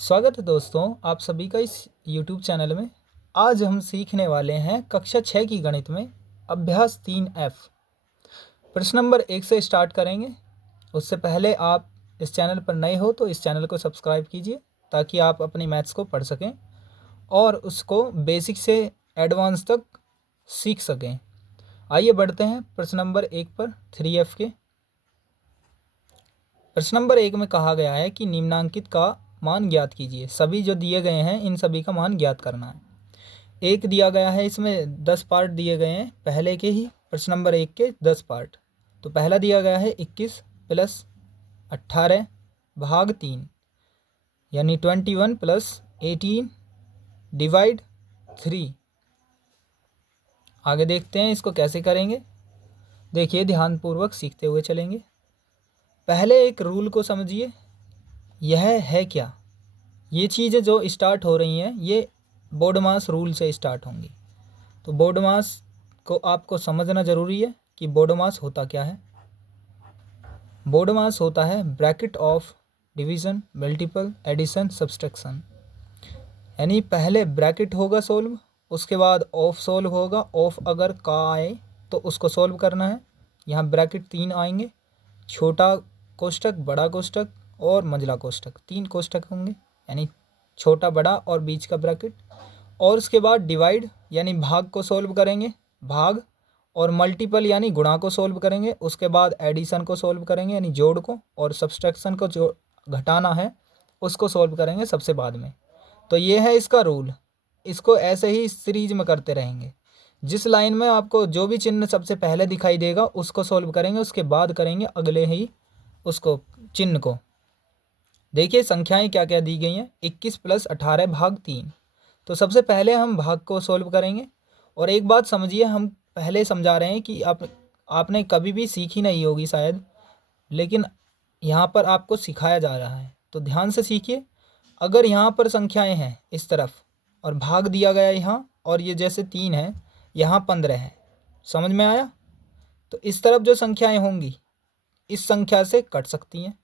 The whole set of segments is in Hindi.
स्वागत है दोस्तों आप सभी का इस YouTube चैनल में। आज हम सीखने वाले हैं कक्षा 6 की गणित में अभ्यास 3F। प्रश्न नंबर 1 से स्टार्ट करेंगे। उससे पहले आप इस चैनल पर नए हो तो इस चैनल को सब्सक्राइब कीजिए ताकि आप अपनी मैथ्स को पढ़ सकें और उसको बेसिक से एडवांस तक सीख सकें। आइए बढ़ते हैं प्रश्न नंबर 1 पर 3F के। प्रश्न नंबर 1 में कहा गया है कि निम्नांकित का मान ज्ञात कीजिए। सभी जो दिए गए हैं इन सभी का मान ज्ञात करना है। एक दिया गया है, इसमें 10 पार्ट दिए गए हैं पहले के ही प्रश्न नंबर 1 के 10 पार्ट। तो पहला दिया गया है 21 प्लस 18 भाग 3 यानी 21 प्लस 18 डिवाइड 3। आगे देखते हैं इसको कैसे करेंगे। देखिए ध्यानपूर्वक सीखते हुए चलेंगे। पहले एक रूल को समझिए। यह है क्या? ये चीज़ें जो स्टार्ट हो रही हैं ये बोर्ड मास रूल से स्टार्ट होंगी। तो बोर्ड मास को आपको समझना ज़रूरी है कि बोर्ड मास होता क्या है। बोर्ड मास होता है bracket of division, multiple, addition, subtraction. यानी पहले ब्रैकेट होगा सोल्व, उसके बाद ऑफ सोल्व होगा। ऑफ अगर का आए तो उसको सोल्व करना है। यहाँ ब्रैकेट 3 आएंगे, छोटा कोष्ठक, बड़ा कोष्ठक और मंझला कोष्ठक। 3 कोष्ठक होंगे यानी छोटा, बड़ा और बीच का ब्रैकेट। और उसके बाद डिवाइड यानी भाग को सोल्व करेंगे, भाग, और मल्टीपल यानी गुणा को सोल्व करेंगे। उसके बाद एडिशन को सोल्व करेंगे यानी जोड़ को, और सब्सट्रैक्शन को जो घटाना है उसको सोल्व करेंगे सबसे बाद में। तो ये है इसका रूल। इसको ऐसे ही सीरीज में करते रहेंगे। जिस लाइन में आपको जो भी चिन्ह सबसे पहले दिखाई देगा उसको सोल्व करेंगे, उसके बाद करेंगे अगले ही उसको चिन्ह को। देखिए संख्याएं क्या क्या दी गई हैं। 21 प्लस 18 भाग 3। तो सबसे पहले हम भाग को सोल्व करेंगे। और एक बात समझिए, हम पहले समझा रहे हैं कि आपने कभी भी सीखी नहीं होगी शायद, लेकिन यहाँ पर आपको सिखाया जा रहा है तो ध्यान से सीखिए। अगर यहाँ पर संख्याएं हैं इस तरफ और भाग दिया गया यहाँ, और ये जैसे 3 है, यहाँ 15 है, समझ में आया? तो इस तरफ जो संख्याएं होंगी इस संख्या से कट सकती हैं।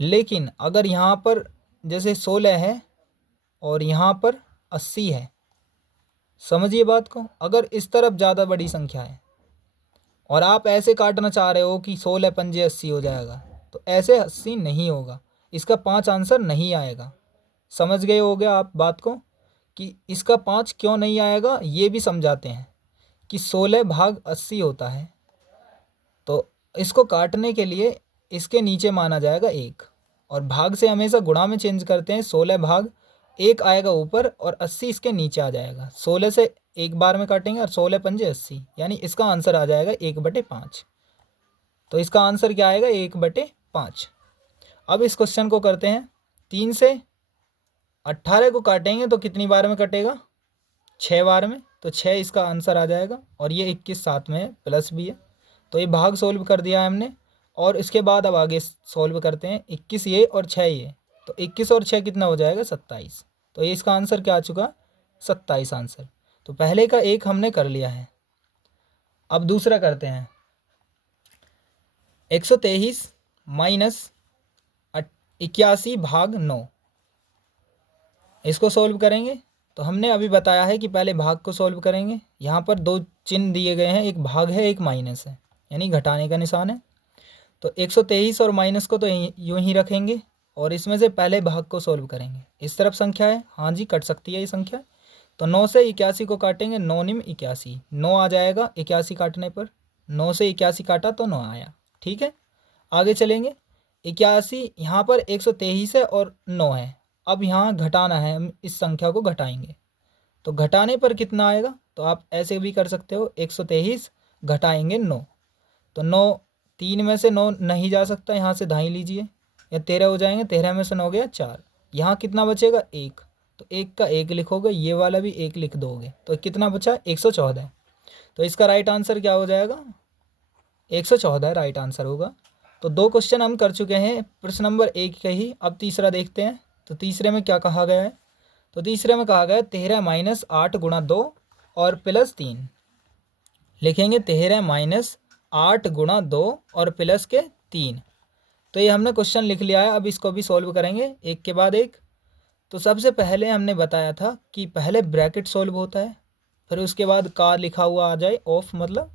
लेकिन अगर यहाँ पर जैसे 16 है और यहाँ पर 80 है, समझिए बात को। अगर इस तरफ ज़्यादा बड़ी संख्या है और आप ऐसे काटना चाह रहे हो कि 16 पंजे 80 हो जाएगा, तो ऐसे 80 नहीं होगा। इसका 5 आंसर नहीं आएगा। समझ गए होगे आप बात को कि इसका 5 क्यों नहीं आएगा। ये भी समझाते हैं कि 16 भाग 80 होता है, तो इसको काटने के लिए इसके नीचे माना जाएगा 1, और भाग से हमेशा गुणा में चेंज करते हैं। 16 भाग 1 आएगा ऊपर और 80 इसके नीचे आ जाएगा। 16 से एक बार में काटेंगे और 16 पंजे 80, यानी इसका आंसर आ जाएगा 1/5। तो इसका आंसर क्या आएगा? 1/5। अब इस क्वेश्चन को करते हैं। 3 से 18 को काटेंगे तो कितनी बार में कटेगा? 6 बार में। तो 6 इसका आंसर आ जाएगा। और ये 21 साथ में है, प्लस भी है, तो ये भाग सोल्व कर दिया है हमने। और इसके बाद अब आगे सोल्व करते हैं। 21 ये और 6 ये, तो 21 और 6 कितना हो जाएगा? 27। तो ये इसका आंसर क्या आ चुका? 27 आंसर। तो पहले का एक हमने कर लिया है। अब दूसरा करते हैं। 123 माइनस 81 भाग 9। इसको सोल्व करेंगे। तो हमने अभी बताया है कि पहले भाग को सोल्व करेंगे। यहाँ पर 2 चिन्ह दिए गए हैं, एक भाग है एक माइनस है, यानी घटाने का निशान है। तो 123 और माइनस को तो यूं ही रखेंगे और इसमें से पहले भाग को सोल्व करेंगे। इस तरफ संख्या है, हाँ जी कट सकती है ये संख्या। तो 9 से 81 को काटेंगे, 9 निम 81, 9 आ जाएगा 81 काटने पर। 9 से 81 काटा तो 9 आया। ठीक है, आगे चलेंगे। 81 यहाँ पर 123 है और 9 है। अब यहाँ घटाना है, हम इस संख्या को घटाएंगे। तो घटाने पर कितना आएगा? तो आप ऐसे भी कर सकते हो, 123 घटाएंगे 9। तो 9, 3 में से 9 नहीं जा सकता, यहाँ से धाई लीजिए या 13 हो जाएंगे। 13 में से 9 गया 4। यहाँ कितना बचेगा? 1। तो 1 का 1 लिखोगे, ये वाला भी 1 लिख दोगे, तो कितना बचा? 114। तो इसका राइट आंसर क्या हो जाएगा? 114 राइट आंसर होगा। तो 2 क्वेश्चन हम कर चुके हैं प्रश्न नंबर 1 के ही। अब तीसरा देखते हैं। तो तीसरे में क्या कहा गया है? तो तीसरे में कहा गया 13 माइनस 8 गुणा 2 और प्लस 3। लिखेंगे 13 माइनस 8 गुणा 2 और प्लस के 3। तो ये हमने क्वेश्चन लिख लिया है। अब इसको भी सॉल्व करेंगे एक के बाद एक। तो सबसे पहले हमने बताया था कि पहले ब्रैकेट सॉल्व होता है, फिर उसके बाद का लिखा हुआ आ जाए ऑफ मतलब,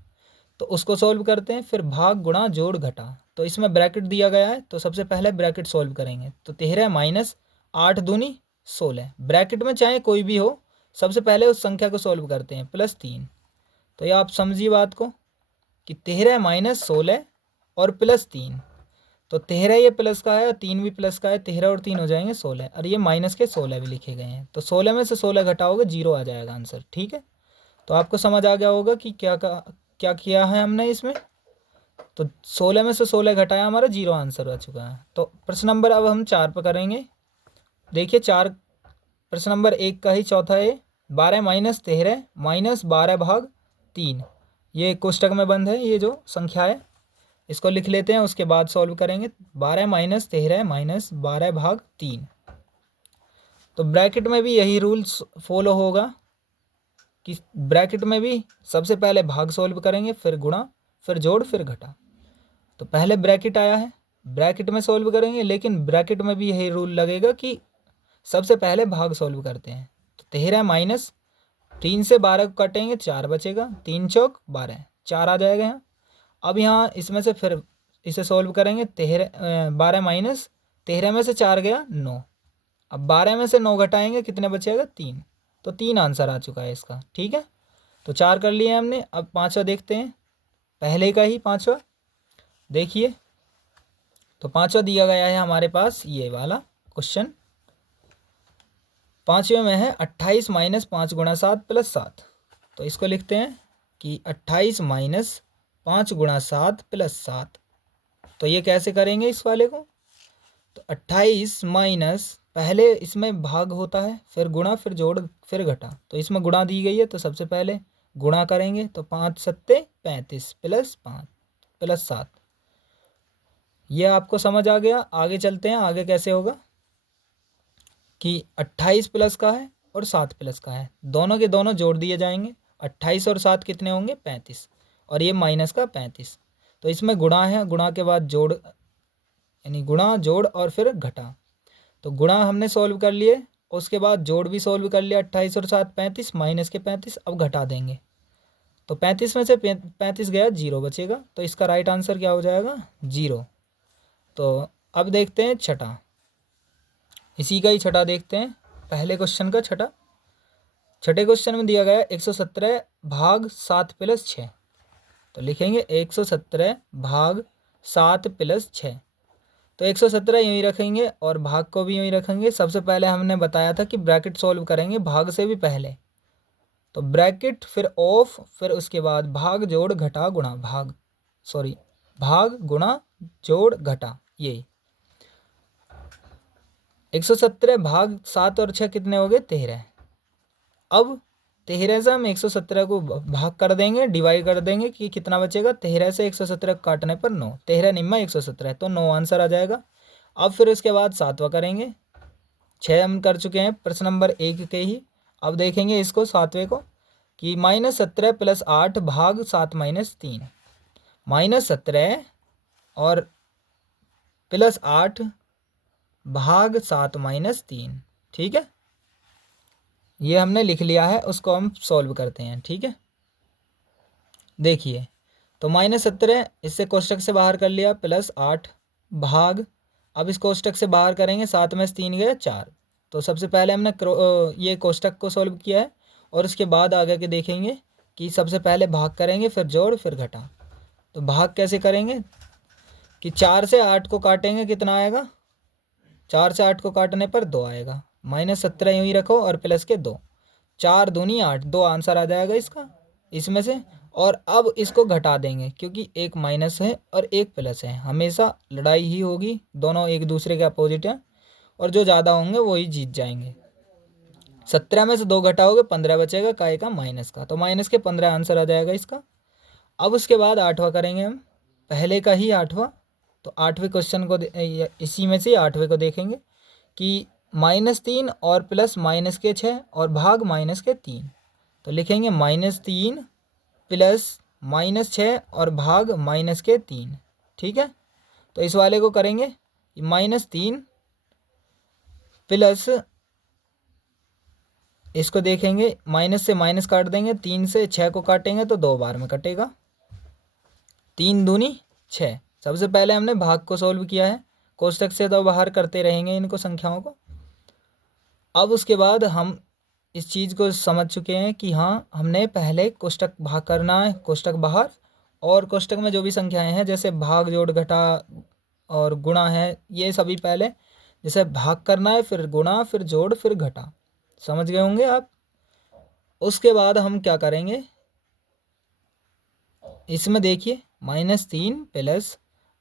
तो उसको सॉल्व करते हैं, फिर भाग गुणा जोड़ घटा। तो इसमें ब्रैकेट दिया गया है तो सबसे पहले ब्रैकेट सॉल्व करेंगे। तो 13 माइनस 8 दूनी 16, ब्रैकेट में चाहे कोई भी हो, सबसे पहले उस संख्या को सॉल्व करते हैं, प्लस 3। तो ये आप समझिए बात को कि 13 माइनस 16 और प्लस 3। तो 13 ये प्लस का है और 3 भी प्लस का है, 13 और 3 हो जाएंगे 16, और ये माइनस के 16 भी लिखे गए हैं। तो 16 में से 16 घटाओगे 0 आ जाएगा आंसर। ठीक है, तो आपको समझ आ गया होगा कि क्या किया है हमने इसमें। तो 16 में से 16 घटाया, हमारा 0 आंसर आ चुका है। तो प्रश्न नंबर अब हम 4 पर करेंगे। देखिए 4 प्रश्न नंबर 1 का ही चौथा है, 12 माइनस 13 माइनस 12 भाग 3। ये कोष्टक में बंद है, ये जो संख्या है इसको लिख लेते हैं, उसके बाद सॉल्व करेंगे। 12 माइनस 13 माइनस 12 भाग 3। तो ब्रैकेट में भी यही रूल्स फॉलो होगा कि ब्रैकेट में भी सबसे पहले भाग सॉल्व करेंगे, फिर गुणा, फिर जोड़, फिर घटा। तो पहले ब्रैकेट आया है, ब्रैकेट में सॉल्व करेंगे, लेकिन ब्रैकेट में भी यही रूल लगेगा कि सबसे पहले भाग सॉल्व करते हैं। तो 13 माइनस 3 से 12 को काटेंगे, 4 बचेगा, 3 चौक 12, 4 आ जाएगा यहाँ। अब यहाँ इसमें से फिर इसे सॉल्व करेंगे। 12 माइनस 13 में से 4 गया 9, अब 12 में से 9 घटाएंगे, कितने बचेगा 3। तो 3 आंसर आ चुका है इसका। ठीक है, तो 4 कर लिए हमने। अब पाँचवा देखते हैं, पहले का ही पाँचवा देखिए। तो पाँचवा दिया गया है हमारे पास ये वाला क्वेश्चन। पाँचवें में है 28 माइनस 5 गुणा 7 प्लस 7। तो इसको लिखते हैं कि 28 माइनस 5 गुणा 7 प्लस 7। तो ये कैसे करेंगे इस वाले को। तो 28 माइनस, पहले इसमें भाग होता है, फिर गुणा, फिर जोड़, फिर घटा। तो इसमें गुणा दी गई है तो सबसे पहले गुणा करेंगे। तो 5 सत्ते 35 प्लस 5 प्लस 7। ये आपको समझ आ गया। आगे चलते हैं, आगे कैसे होगा कि 28 प्लस का है और 7 प्लस का है, दोनों के दोनों जोड़ दिए जाएंगे। 28 और 7 कितने होंगे 35, और ये माइनस का 35। तो इसमें गुणा है, गुणा के बाद जोड़, यानी गुणा जोड़ और फिर घटा। तो गुणा हमने सॉल्व कर लिए, उसके बाद जोड़ भी सॉल्व कर लिया। 28 और 7 35, माइनस के 35। अब घटा देंगे, तो 35 में से 35 गया, 0 बचेगा। तो इसका राइट आंसर क्या हो जाएगा 0। तो अब देखते हैं छठा, इसी का ही छठा देखते हैं, पहले क्वेश्चन का छठा। छठे क्वेश्चन में दिया गया 117 भाग 7 प्लस 6। तो लिखेंगे 117 भाग 7 प्लस 6। तो 117 यूँ ही रखेंगे और भाग को भी यूँ ही रखेंगे। सबसे पहले हमने बताया था कि ब्रैकेट सॉल्व करेंगे भाग से भी पहले। तो ब्रैकेट, फिर ऑफ, फिर उसके बाद भाग जोड़ घटा गुणा, भाग गुणा जोड़ घटा। ये 117 भाग 7 और 6 कितने हो गए 13। अब 13 से हम 117 को भाग कर देंगे, डिवाइड कर देंगे कि कितना बचेगा। 13 से 117 काटने पर 9, 13 निम्मा 117, तो 9 आंसर आ जाएगा। अब फिर उसके बाद सातवां करेंगे। 6 हम कर चुके हैं प्रश्न नंबर 1 के ही। अब देखेंगे इसको सातवें को कि -17 प्लस 8 भाग 7 माइनस 3। -17 और प्लस 8 भाग 7 माइनस 3। ठीक है, ये हमने लिख लिया है, उसको हम सॉल्व करते हैं। ठीक है, देखिए तो -17 इससे कोष्टक से बाहर कर लिया, प्लस 8 भाग, अब इस कोष्टक से बाहर करेंगे, 7 में से 3 गए 4। तो सबसे पहले हमने ये कोष्टक को सॉल्व किया है, और उसके बाद आगे के देखेंगे कि सबसे पहले भाग करेंगे, फिर जोड़, फिर घटा। तो भाग कैसे करेंगे कि 4 से 8 को काटेंगे, कितना आएगा, 4 से 8 को काटने पर 2 आएगा। -17 यूँ ही रखो और प्लस के 2, 4 दूनी 8, 2 आंसर आ जाएगा इसका इसमें से। और अब इसको घटा देंगे, क्योंकि एक माइनस है और एक प्लस है, हमेशा लड़ाई ही होगी, दोनों एक दूसरे के अपोजिट हैं, और जो ज़्यादा होंगे वही जीत जाएंगे। 17 में से 2 घटाओगे 15 बचेगा, काय का माइनस का, तो माइनस के 15 आंसर आ जाएगा इसका। अब उसके बाद आठवां करेंगे हम, पहले का ही आठवां। तो आठवें क्वेश्चन को इसी में से आठवें को देखेंगे कि -3 और प्लस माइनस के 6 और भाग माइनस के 3। तो लिखेंगे -3 प्लस -6 और भाग माइनस के 3। ठीक है, तो इस वाले को करेंगे -3 प्लस इसको देखेंगे, माइनस से माइनस काट देंगे, 3 से 6 को काटेंगे तो 2 बार में कटेगा, 3 दूनी 6। सबसे पहले हमने भाग को सॉल्व किया है, कोष्टक से तो बाहर करते रहेंगे इनको, संख्याओं को। अब उसके बाद हम इस चीज़ को समझ चुके हैं कि हाँ, हमने पहले कोष्टक भाग करना है, कोष्टक बाहर, और कोष्टक में जो भी संख्याएं हैं जैसे भाग, जोड़, घटा और गुणा है, ये सभी पहले जैसे भाग करना है, फिर गुणा, फिर जोड़, फिर घटा। समझ गए होंगे आप। उसके बाद हम क्या करेंगे, इसमें देखिए -3 प्लस,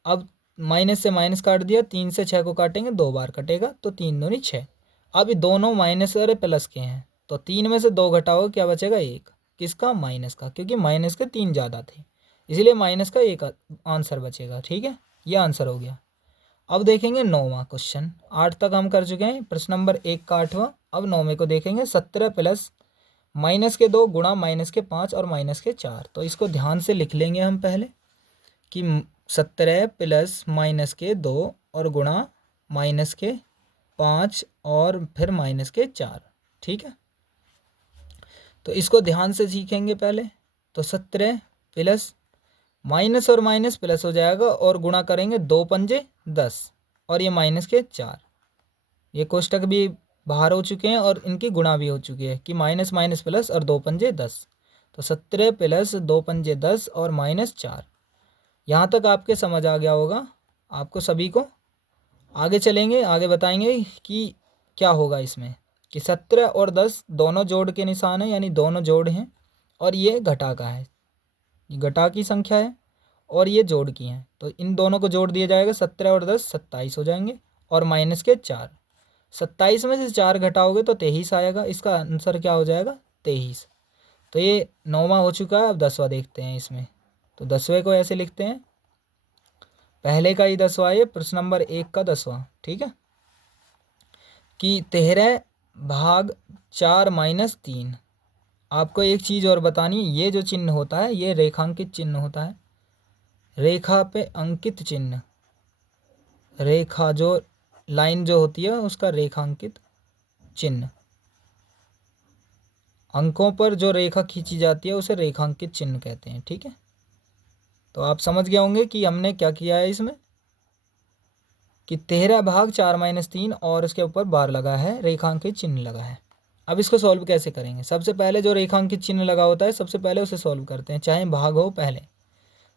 अब माइनस से माइनस काट दिया, 3 से 6 को काटेंगे 2 बार कटेगा तो 3 दूनी 6। अब ये दोनों माइनस और प्लस के हैं तो 3 में से 2 घटाओ, क्या बचेगा 1, किसका, माइनस का, क्योंकि माइनस के 3 ज़्यादा थे इसलिए माइनस का 1 आंसर बचेगा। ठीक है, ये आंसर हो गया। अब देखेंगे 9वां क्वेश्चन। 8 तक हम कर चुके हैं, प्रश्न नंबर 1 का 8वां। अब 9वें को देखेंगे, 17 प्लस -2 गुणा -5 और -4। तो इसको ध्यान से लिख लेंगे हम पहले कि 17 प्लस -2 और गुणा -5 और फिर -4। ठीक है, तो इसको ध्यान से सीखेंगे पहले। तो 17 प्लस माइनस और माइनस प्लस हो जाएगा और गुणा करेंगे, 2 पंजे 10 और ये -4। ये कोष्टक भी बाहर हो चुके हैं और इनकी गुणा भी हो चुकी है कि माइनस माइनस प्लस और 2 पंजे 10। तो 17 प्लस 2 पंजे 10 और -4। यहाँ तक आपके समझ आ गया होगा आपको सभी को। आगे चलेंगे, आगे बताएंगे कि क्या होगा इसमें, कि 17 और 10 दोनों जोड़ के निशान है, यानी दोनों जोड़ हैं, और ये घटा का है, ये घटा की संख्या है और ये जोड़ की हैं। तो इन दोनों को जोड़ दिया जाएगा, 17 और 10 27 हो जाएंगे, और -4। 27 में से 4 घटाओगे तो 23 आएगा, इसका आंसर क्या हो जाएगा, 23। तो ये 9वां हो चुका है। अब 10वां देखते हैं इसमें। तो 10वें को ऐसे लिखते हैं, पहले का ही 10वां है, प्रश्न नंबर 1 का 10वां। ठीक है, कि 13 भाग 4 - 3। आपको एक चीज़ और बतानी, ये जो चिन्ह होता है ये रेखांकित चिन्ह होता है, रेखा पे अंकित चिन्ह, रेखा जो लाइन जो होती है उसका रेखांकित चिन्ह, अंकों पर जो रेखा खींची जाती है उसे रेखांकित चिन्ह कहते हैं। ठीक है, तो आप समझ गए होंगे कि हमने क्या किया है इसमें, कि 13 भाग 4 - 3 और उसके ऊपर बार लगा है, रेखांकित चिन्ह लगा है। अब इसको सॉल्व कैसे करेंगे, सबसे पहले जो रेखांकित चिन्ह लगा होता है सबसे पहले उसे सॉल्व करते हैं, चाहे भाग हो पहले।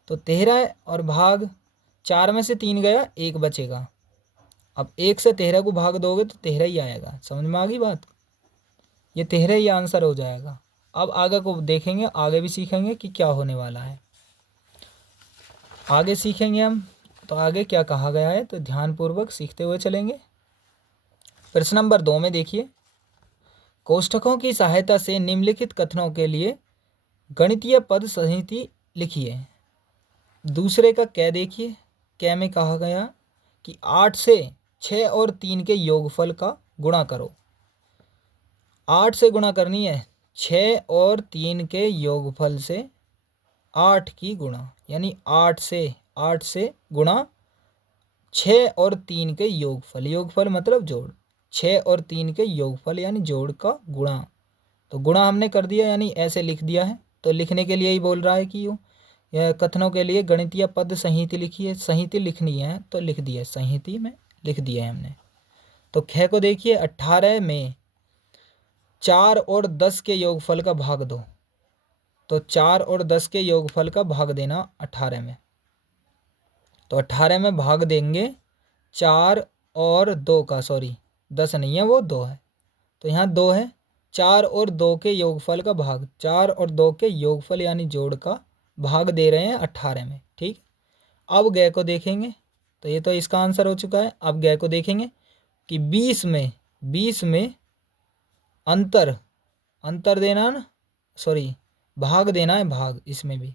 तो 13 और भाग 4 में से 3 गया, 1 बचेगा। अब 1 से 13 को भाग दोगे तो 13 ही आएगा। समझ में आ गई बात, ये 13 ही आंसर हो जाएगा। अब आगे को देखेंगे, आगे भी सीखेंगे कि क्या होने वाला है, आगे सीखेंगे हम। तो आगे क्या कहा गया है तो ध्यानपूर्वक सीखते हुए चलेंगे। प्रश्न नंबर 2 में देखिए, कोष्ठकों की सहायता से निम्नलिखित कथनों के लिए गणितीय पद सहिति लिखिए। दूसरे का कै देखिए, कै में कहा गया कि 8 से 6 और 3 के योगफल का गुणा करो। 8 से गुणा करनी है, 6 और 3 के योगफल से 8 की गुणा, यानी 8 से गुणा 6 और 3 के योगफल, योगफल मतलब जोड़, 6 और 3 के योगफल यानी जोड़ का गुणा। तो गुणा हमने कर दिया, यानी ऐसे लिख दिया है। तो लिखने के लिए ही बोल रहा है कि यह कथनों के लिए गणितीय पद संहिति लिखी है, संहिति लिखनी है तो लिख दिया, संहिति में लिख दिया है हमने। तो ख को देखिए, 18 में 4 और 10 के योगफल का भाग दो। तो 4 और 10 के योगफल का भाग देना 18 में। तो 18 में भाग देंगे 4 और 2 का, सॉरी 10 नहीं है वो 2 है, तो यहाँ 2 है। 4 और 2 के योगफल का भाग, 4 और 2 के योगफल यानी जोड़ का भाग दे रहे हैं 18 में। ठीक, अब गय को देखेंगे, तो ये तो इसका आंसर हो चुका है। अब गय को देखेंगे कि 20 में अंतर देना ना, सॉरी भाग देना है, भाग इसमें भी।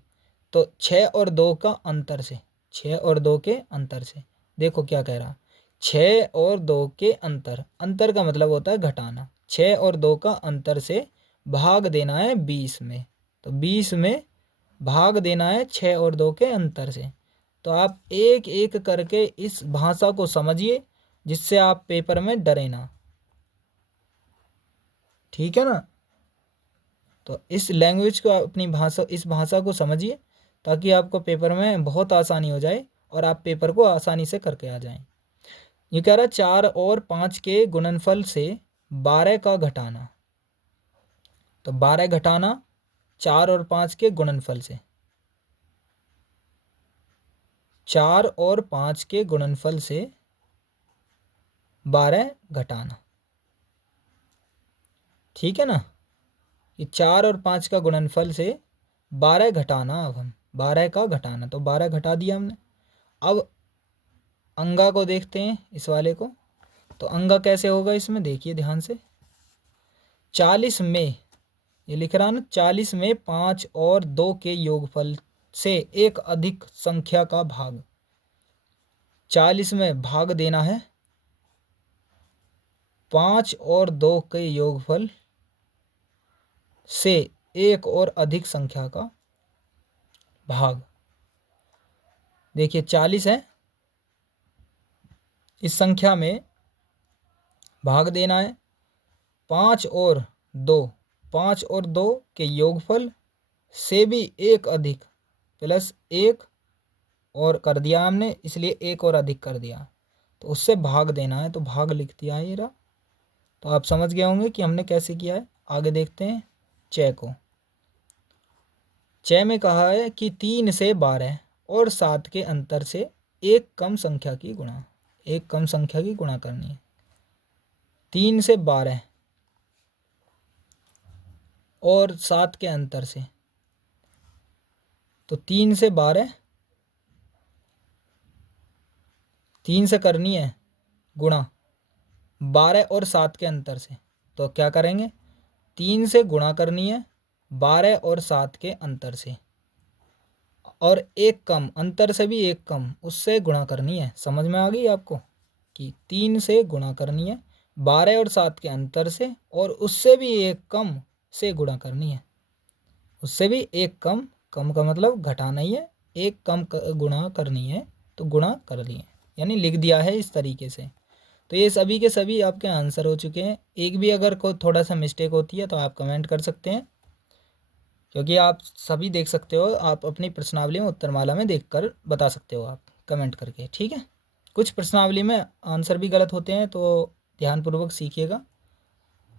तो 6 और 2 का अंतर से, 6 और 2 के अंतर से, देखो क्या कह रहा, 6 और 2 के अंतर का मतलब होता है घटाना। 6 और 2 का अंतर से भाग देना है 20 में। तो 20 में भाग देना है 6 और 2 के अंतर से। तो आप एक एक करके इस भाषा को समझिए जिससे आप पेपर में डरे ना। ठीक है ना। तो इस लैंग्वेज को, अपनी भाषा, इस भाषा को समझिए ताकि आपको पेपर में बहुत आसानी हो जाए और आप पेपर को आसानी से करके आ जाएं। ये कह रहा है 4 और 5 के गुणनफल से 12 का घटाना। तो 12 घटाना 4 और 5 के गुणनफल से, 4 और 5 के गुणनफल से 12 घटाना। ठीक है ना, कि 4 और 5 का गुणनफल से 12 घटाना। अब हम 12 का घटाना, तो 12 घटा दिया हमने। अब अंगा को देखते हैं, इस वाले को। तो अंगा कैसे होगा इसमें, देखिए ध्यान से। 40 में, ये लिख रहा ना, 40 में 5 और 2 के योगफल से एक अधिक संख्या का भाग। 40 में भाग देना है 5 और 2 के योगफल से एक और अधिक संख्या का भाग। देखिए 40 है, इस संख्या में भाग देना है 5 और 2, 5 और 2 के योगफल से भी एक अधिक, प्लस एक और कर दिया हमने, इसलिए एक और अधिक कर दिया, तो उससे भाग देना है। तो भाग लिख दिया है ये रहा। तो आप समझ गए होंगे कि हमने कैसे किया है। आगे देखते हैं च को। च में कहा है कि 3 से 12 और 7 के अंतर से एक कम संख्या की गुणा, एक कम संख्या की गुणा करनी है। 3 से 12 और 7 के अंतर से, तो 3 से 12, 3 से करनी है गुणा 12 और 7 के अंतर से। तो क्या करेंगे, 3 से गुणा करनी है 12 और 7 के अंतर से, और एक कम, अंतर से भी एक कम, उससे गुणा करनी है। समझ में आ गई आपको कि 3 से गुणा करनी है 12 और 7 के अंतर से, और उससे भी एक कम से गुणा करनी है। उससे भी एक कम, कम का मतलब घटाना ही है, एक कम गुणा करनी है, तो गुणा कर लिए, यानी लिख दिया है इस तरीके से। तो ये सभी के सभी आपके आंसर हो चुके हैं। एक भी अगर कोई थोड़ा सा मिस्टेक होती है तो आप कमेंट कर सकते हैं, क्योंकि आप सभी देख सकते हो, आप अपनी प्रश्नावली में, उत्तरमाला में देखकर बता सकते हो आप कमेंट करके। ठीक है, कुछ प्रश्नावली में आंसर भी गलत होते हैं, तो ध्यानपूर्वक सीखिएगा,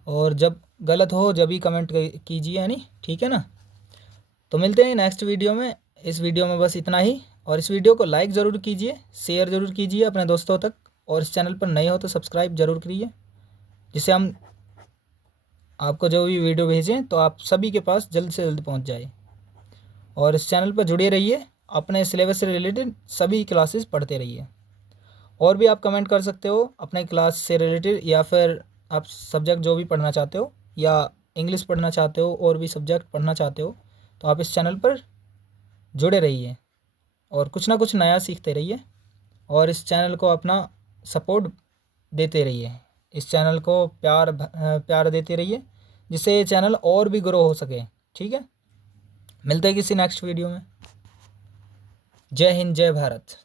और जब गलत हो जब ही कमेंट कीजिए, यानी। ठीक है ना। तो मिलते हैं नेक्स्ट वीडियो में। इस वीडियो में बस इतना ही, और इस वीडियो को लाइक ज़रूर कीजिए, शेयर ज़रूर कीजिए अपने दोस्तों तक, और इस चैनल पर नए हो तो सब्सक्राइब ज़रूर करिए, जिससे हम आपको जो भी वीडियो भेजें तो आप सभी के पास जल्द से जल्द पहुंच जाए। और इस चैनल पर जुड़े रहिए, अपने सिलेबस से रिलेटेड सभी क्लासेस पढ़ते रहिए। और भी आप कमेंट कर सकते हो अपने क्लास से रिलेटेड, या फिर आप सब्जेक्ट जो भी पढ़ना चाहते हो, या इंग्लिश पढ़ना चाहते हो, और भी सब्जेक्ट पढ़ना चाहते हो, तो आप इस चैनल पर जुड़े रहिए और कुछ ना कुछ नया सीखते रहिए, और इस चैनल को अपना सपोर्ट देते रहिए। इस चैनल को प्यार देते रहिए, जिससे ये चैनल और भी ग्रो हो सके। ठीक है, मिलते हैं किसी नेक्स्ट वीडियो में। जय हिंद, जय भारत।